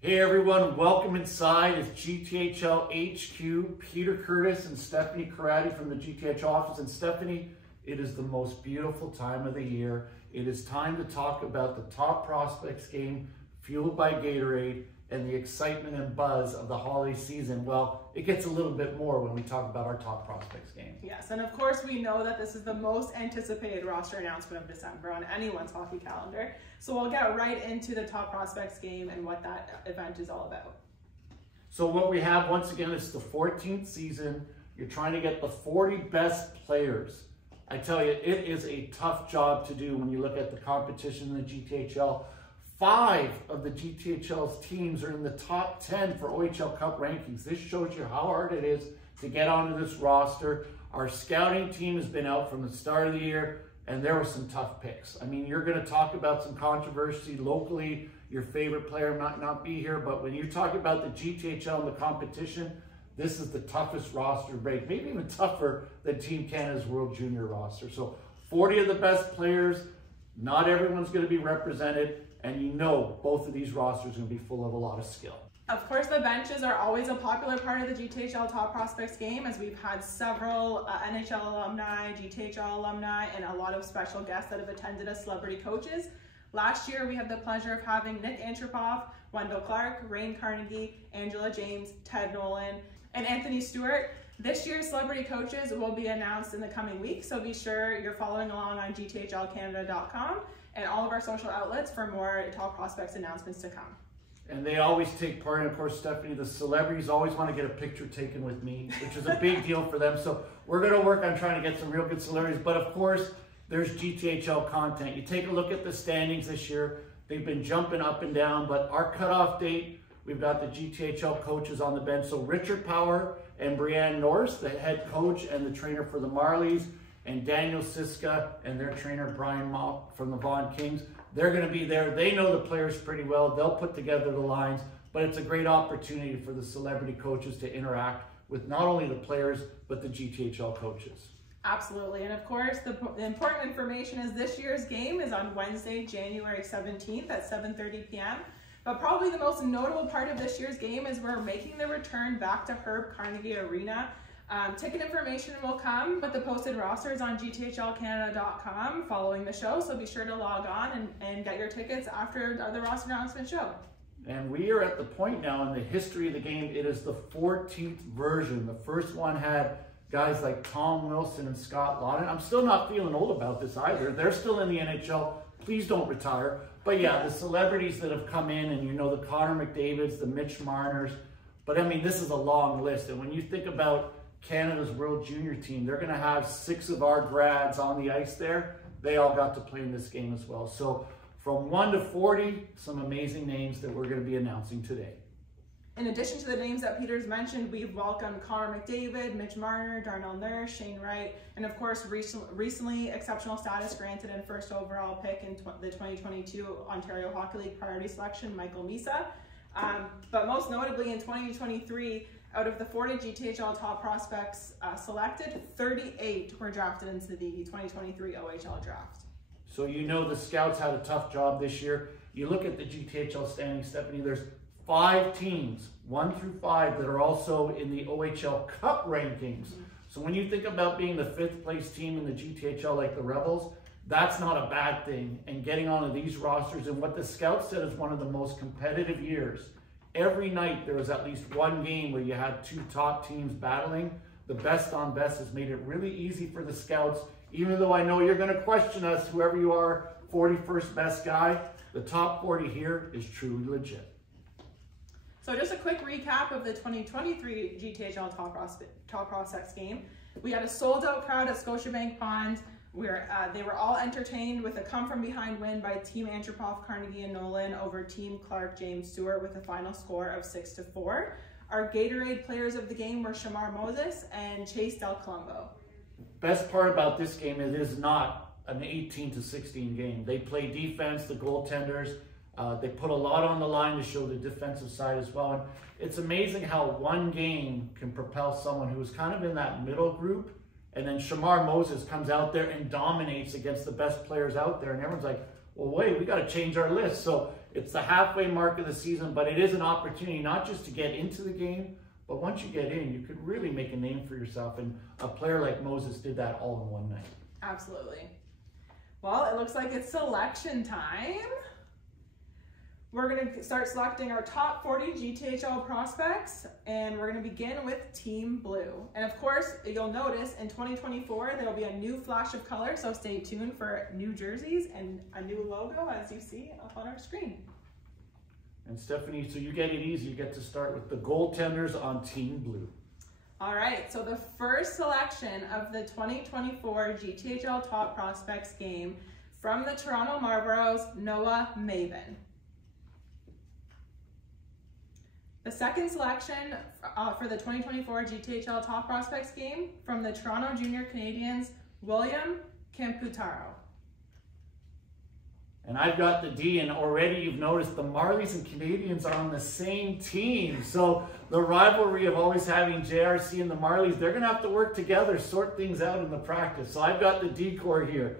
Hey everyone, welcome inside. It's GTHL HQ, Peter Kourtis and Stephanie Coratti from the GTHL office. And Stephanie, it is the most beautiful time of the year. It is time to talk about the top prospects game, fueled by Gatorade, and the excitement and buzz of the holiday season. Well, it gets a little bit more when we talk about our top prospects game. Yes, and of course we know that this is the most anticipated roster announcement of December on anyone's hockey calendar. So we'll get right into the top prospects game and what that event is all about. So what we have, once again, is the 14th season. You're trying to get the 40 best players. I tell you, it is a tough job to do when you look at the competition in the GTHL. 5 of the GTHL's teams are in the top 10 for OHL Cup rankings. This shows you how hard it is to get onto this roster. Our scouting team has been out from the start of the year, and there were some tough picks. I mean, you're going to talk about some controversy locally. Your favorite player might not be here, but when you talk about the GTHL and the competition, this is the toughest roster to break, maybe even tougher than Team Canada's World Junior roster. So 40 of the best players, not everyone's going to be represented. And you know both of these rosters are going to be full of a lot of skill. Of course, the benches are always a popular part of the GTHL Top Prospects game, as we've had several NHL alumni, GTHL alumni, and a lot of special guests that have attended as celebrity coaches. Last year, we had the pleasure of having Nick Antropoff, Wendell Clark, Rain Carnegie, Angela James, Ted Nolan, and Anthony Stewart. This year's celebrity coaches will be announced in the coming weeks, so be sure you're following along on GTHLcanada.com and all of our social outlets for more top prospects announcements to come. And they always take part, and of course, Stephanie, the celebrities always want to get a picture taken with me, which is a big deal for them. So we're going to work on trying to get some real good celebrities. But of course, there's GTHL content. You take a look at the standings this year. They've been jumping up and down, but our cutoff date, we've got the GTHL coaches on the bench. So Richard Power and Brianne Norris, the head coach and the trainer for the Marlies, and Daniel Siska and their trainer Brian Mock from the Vaughan Kings. They're going to be there. They know the players pretty well. They'll put together the lines, but it's a great opportunity for the celebrity coaches to interact with not only the players, but the GTHL coaches. Absolutely. And of course, the important information is this year's game is on Wednesday, January 17th at 7:30 p.m. But probably the most notable part of this year's game is we're making the return back to Herb Carnegie Arena. Ticket information will come with the posted rosters on GTHLcanada.com following the show, so be sure to log on and get your tickets after the roster announcement show. And we are at the point now in the history of the game, it is the 14th version. The first one had guys like Tom Wilson and Scott Lawton. I'm still not feeling old about this either. They're still in the NHL. Please don't retire. But yeah, the celebrities that have come in, and you know, the Connor McDavids, the Mitch Marners. But I mean, this is a long list. And when you think about Canada's World Junior team, they're going to have 6 of our grads on the ice there. They all got to play in this game as well. So from 1 to 40, some amazing names that we're going to be announcing today. In addition to the names that Peter's mentioned, we've welcomed Connor McDavid, Mitch Marner, Darnell Nurse, Shane Wright, and of course recently exceptional status granted and first overall pick in the 2022 Ontario Hockey League priority selection, Michael Misa. But most notably in 2023, out of the 40 GTHL top prospects selected, 38 were drafted into the 2023 OHL draft. So you know the scouts had a tough job this year. You look at the GTHL standings, Stephanie, there's 5 teams, 1 through 5, that are also in the OHL Cup rankings. So when you think about being the 5th place team in the GTHL like the Rebels, that's not a bad thing. And getting onto these rosters, and what the scouts said is one of the most competitive years. Every night there was at least one game where you had 2 top teams battling. The best on best has made it really easy for the scouts, even though I know you're going to question us, whoever you are, 41st best guy. The top 40 here is truly legit. So just a quick recap of the 2023 GTHL Top Prospects game. We had a sold-out crowd at Scotiabank Pond. They were all entertained with a come-from-behind win by Team Antropoff, Carnegie, and Nolan over Team Clark, James Stewart with a final score of 6-4. Our Gatorade players of the game were Shamar Moses and Chase Del Colombo. Best part about this game is it is not an 18-16 game. They play defense, the goaltenders. They put a lot on the line to show the defensive side as well. And it's amazing how one game can propel someone who's kind of in that middle group. And then Shamar Moses comes out there and dominates against the best players out there. And everyone's like, well, wait, we got to change our list. So it's the halfway mark of the season, but it is an opportunity not just to get into the game, but once you get in, you could really make a name for yourself. And a player like Moses did that all in one night. Absolutely. Well, it looks like it's selection time. We're going to start selecting our top 40 GTHL prospects, and we're going to begin with Team Blue. And of course, you'll notice in 2024, there will be a new flash of color, so stay tuned for new jerseys and a new logo, as you see up on our screen. And Stephanie, so you get it easy. You get to start with the goaltenders on Team Blue. All right, so the first selection of the 2024 GTHL Top Prospects game from the Toronto Marlboros, Noah Maven. The second selection for the 2024 GTHL Top Prospects game from the Toronto Junior Canadiens, William Camputaro. And I've got the D, and already you've noticed the Marlies and Canadiens are on the same team. So the rivalry of always having JRC and the Marlies, they're going to have to work together, sort things out in the practice. So I've got the D core here.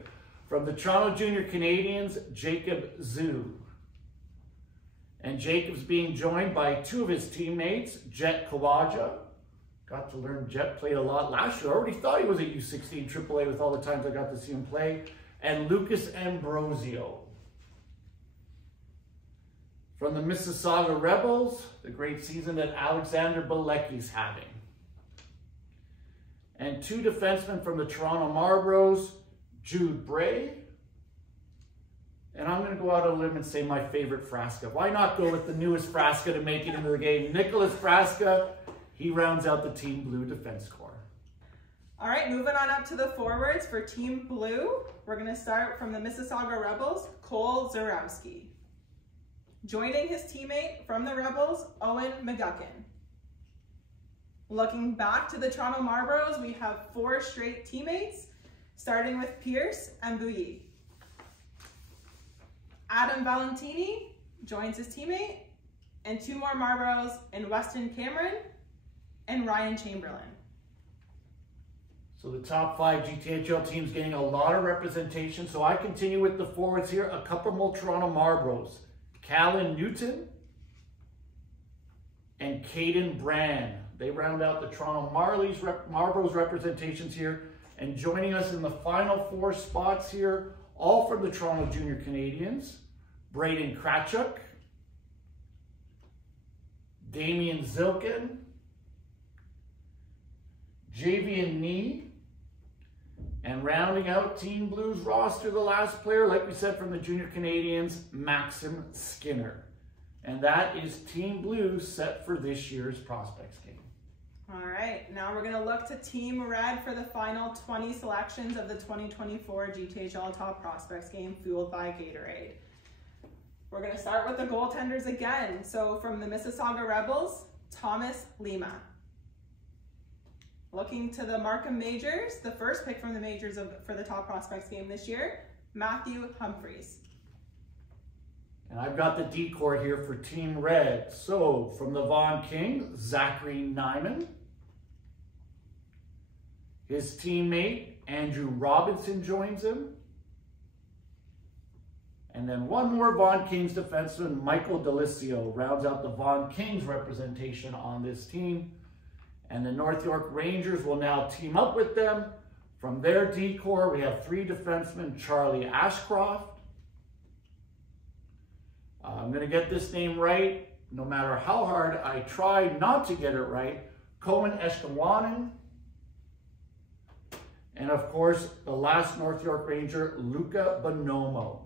From the Toronto Junior Canadiens, Jacob Zhu. And Jacob's being joined by two of his teammates, Jet Kawaja. Got to learn Jet played a lot last year. I already thought he was at U16 AAA with all the times I got to see him play. And Lucas Ambrosio. From the Mississauga Rebels, the great season that Alexander Bilecki's having. And two defensemen from the Toronto Marlboros, Jude Bray. And I'm going to go out on a limb and say my favorite Frasca. Why not go with the newest Frasca to make it into the game? Nicholas Frasca, he rounds out the Team Blue defense core. All right, moving on up to the forwards for Team Blue. We're going to start from the Mississauga Rebels, Cole Zarowski. Joining his teammate from the Rebels, Owen McGuckin. Looking back to the Toronto Marlboros, we have 4 straight teammates, starting with Pierce and Bouilly. Adam Valentini joins his teammate, and 2 more Marlboros in Weston Cameron and Ryan Chamberlain. So the top 5 GTHL teams getting a lot of representation. So I continue with the forwards here. A couple more Toronto Marlboros. Callan Newton and Caden Brand. They round out the Toronto Marlboros representations here. And joining us in the final 4 spots here, all from the Toronto Junior Canadiens, Braden Kratchuk, Damian Zilkin, Javian Nee, and rounding out Team Blue's roster, the last player, like we said, from the Junior Canadiens, Maxim Skinner. And that is Team Blue set for this year's Prospects game. All right, now we're going to look to Team Red for the final 20 selections of the 2024 GTHL Top Prospects game, fueled by Gatorade. We're going to start with the goaltenders again. So from the Mississauga Rebels, Thomas Lima. Looking to the Markham Majors, the first pick from the Majors for the Top Prospects game this year, Matthew Humphreys. And I've got the D core here for Team Red. So from the Vaughan Kings, Zachary Nyman. His teammate, Andrew Robinson, joins him. And then one more Vaughan Kings defenseman, Michael Delisio, rounds out the Vaughan Kings representation on this team. And the North York Rangers will now team up with them. From their D core, we have 3 defensemen, Charlie Ashcroft. I'm going to get this name right, no matter how hard I try not to get it right. Cohen Eshkawanen. And of course, the last North York Ranger, Luca Bonomo.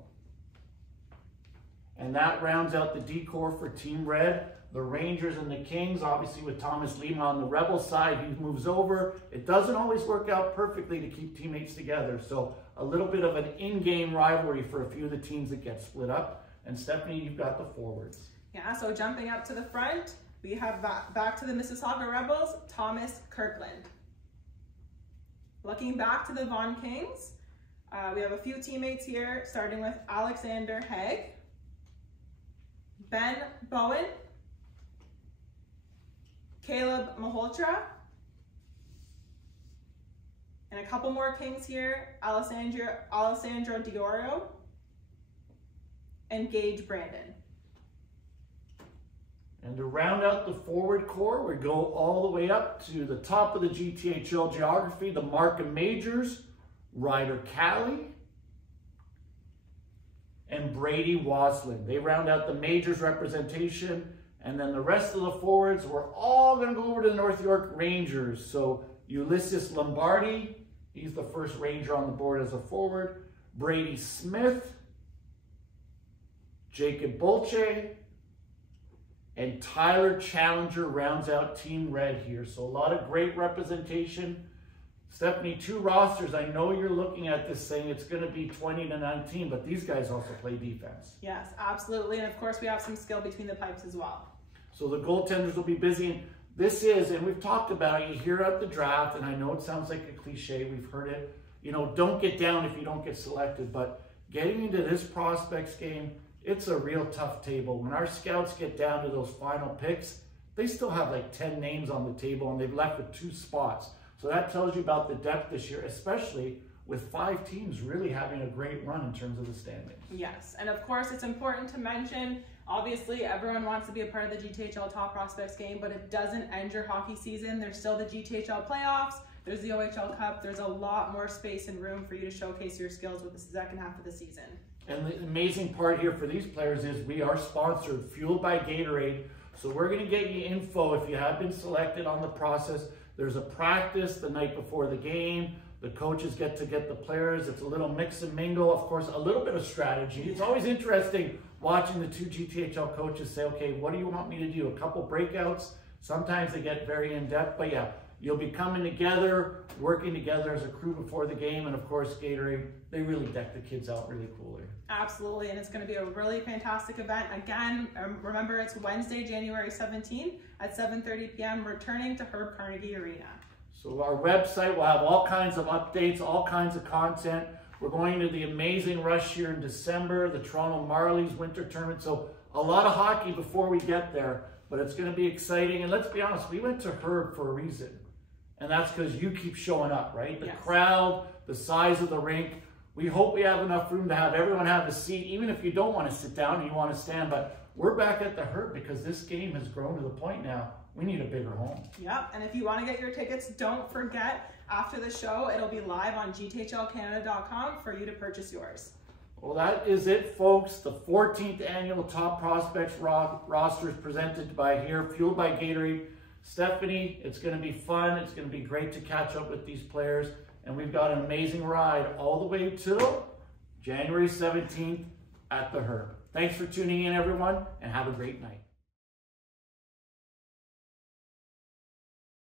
And that rounds out the D core for Team Red. The Rangers and the Kings, obviously with Thomas Lima on the Rebel side, he moves over. It doesn't always work out perfectly to keep teammates together. So a little bit of an in-game rivalry for a few of the teams that get split up. And Stephanie, you've got the forwards. Yeah, so jumping up to the front, we have back to the Mississauga Rebels, Thomas Kirkland. Looking back to the Vaughan Kings, we have a few teammates here, starting with Alexander Haig, Ben Bowen, Caleb Maholtra, and a couple more Kings here, Alessandro Diorio, and Gage Brandon. And to round out the forward core, we go all the way up to the top of the GTHL geography, the Markham Majors, Ryder Cali, and Brady Waslin. They round out the Majors representation, and then the rest of the forwards, we're all going to go over to the North York Rangers. So Ulysses Lombardi, he's the first Ranger on the board as a forward. Brady Smith, Jacob Bolche, and Tyler Challenger rounds out Team Red here. So a lot of great representation. Stephanie, 2 rosters. I know you're looking at this saying it's going to be 20-19, but these guys also play defense. Yes, absolutely. And of course, we have some skill between the pipes as well. So the goaltenders will be busy. This is, and we've talked about it, you hear at the draft, and I know it sounds like a cliche, we've heard it, you know, don't get down if you don't get selected, but getting into this prospects game, it's a real tough table. When our scouts get down to those final picks, they still have like 10 names on the table, and they've left with 2 spots. So that tells you about the depth this year, especially with 5 teams really having a great run in terms of the standings. Yes, and of course it's important to mention, obviously everyone wants to be a part of the GTHL Top Prospects game, but it doesn't end your hockey season. There's still the GTHL playoffs, there's the OHL Cup, there's a lot more space and room for you to showcase your skills with the second half of the season. And the amazing part here for these players is we are sponsored, fueled by Gatorade. So we're going to get you info if you have been selected on the process. There's a practice the night before the game. The coaches get to get the players. It's a little mix and mingle. Of course, a little bit of strategy. It's always interesting watching the 2 GTHL coaches say, okay, what do you want me to do? A couple breakouts. Sometimes they get very in-depth, but yeah, you'll be coming together, working together as a crew before the game. And of course, Gatorade, they really deck the kids out really coolly. Absolutely, and it's going to be a really fantastic event. Again, remember it's Wednesday, January 17th at 7:30 p.m. returning to Herb Carnegie Arena. So our website will have all kinds of updates, all kinds of content. We're going to the Amazing Rush here in December, the Toronto Marlies winter tournament. So a lot of hockey before we get there, but it's going to be exciting. And let's be honest, we went to Herb for a reason. And that's because you keep showing up, right? The crowd, the size of the rink. We hope we have enough room to have everyone have a seat, even if you don't want to sit down and you want to stand. But we're back at the Herb because this game has grown to the point now we need a bigger home. Yep, and if you want to get your tickets, don't forget, after the show, it'll be live on GTHLcanada.com for you to purchase yours. Well, that is it, folks. The 14th annual Top Prospects roster is presented by here, fueled by Gatorade. Stephanie, it's going to be fun. It's going to be great to catch up with these players. And we've got an amazing ride all the way till January 17th at the Herb. Thanks for tuning in, everyone, and have a great night.